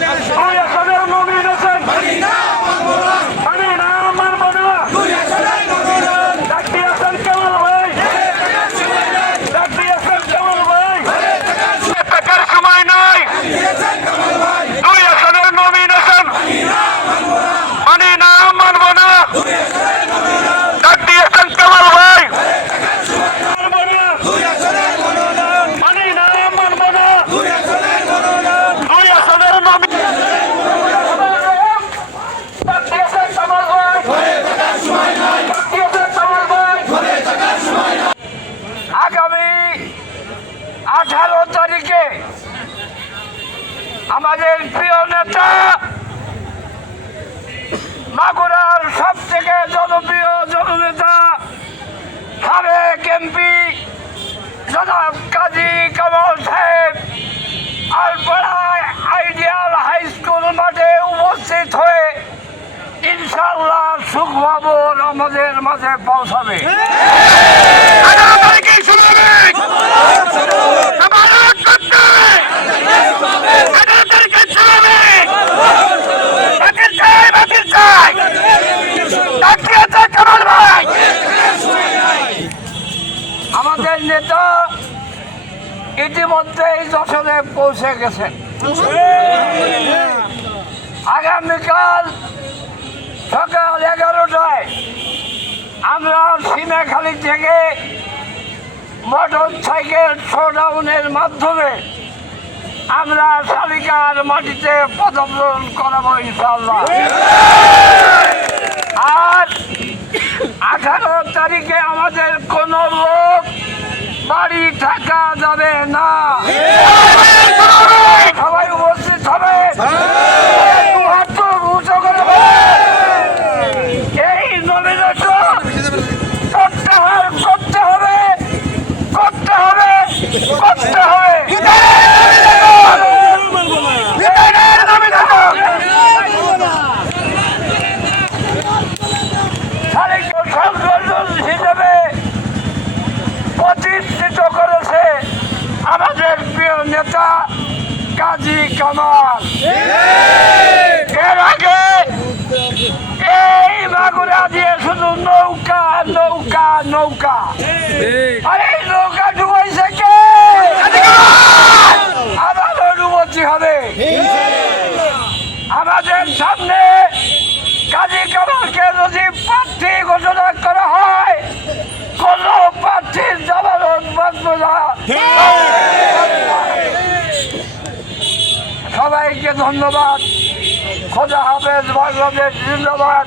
দুই আসনের নমিনেশন মানি না মানব না। ডাক দিয়েছেন কেমন ভাই, ডাক দিয়েছেন কেমন ভাই, টাকার সময় নাই। দুই আসনের নমিনেশন মানি না মানব না। ডাক দিয়েছেন কেমন ভাই, মানি না মানব না। দুই আসনের আগামী 18 তারিখে আমাদের প্রিয় নেতা মাগুরার সব থেকে জনপ্রিয় জননেতা সাবেক এমপি জনাব কাজী কামাল সাহেব আলপাড়ায় আইডিয়াল হাই স্কুল মাঠে উপস্থিত হয়ে ইনশাআল্লাহ সুখবর আমাদের মাঝে পৌঁছাবে। আমাদের নেতা ইতিমধ্যেই যশোরে পৌঁছে গেছেন। আগামীকাল সকাল 11টায় আমরা সীমাখালী থেকে মোটর সাইকেল শোডাউনের মাধ্যমে আমরা শালিকার মাটিতে পদার্পণ করাবো ইনশাআল্লাহ। আর 18 তারিখে আমাদের কোন লোক বাড়ি থাকা যাবে না, সবাই উপস্থিত হবে। এই নমিনেশন প্রত্যাহার করতে হবে, করতে হবে, করতে হবে। হিসেবে প্রতিষ্ঠিত করেছে আমাদের প্রিয় নেতা কাজী কামাল। এর আগে এই মাগুরা দিয়ে শুধু নৌকা নৌকা নৌকা, আর এই নৌকা ডুবাইছে কে? আবারও ডুবতি হবে। আমাদের সামনে কাজী কামালকে যদি প্রার্থী ঘোষণা করা হয়, কোন প্রার্থীর জামানত বাঁচবে না। সবাইকে ধন্যবাদ। খোদা হাফেজ। বাংলাদেশ জিন্দাবাদ।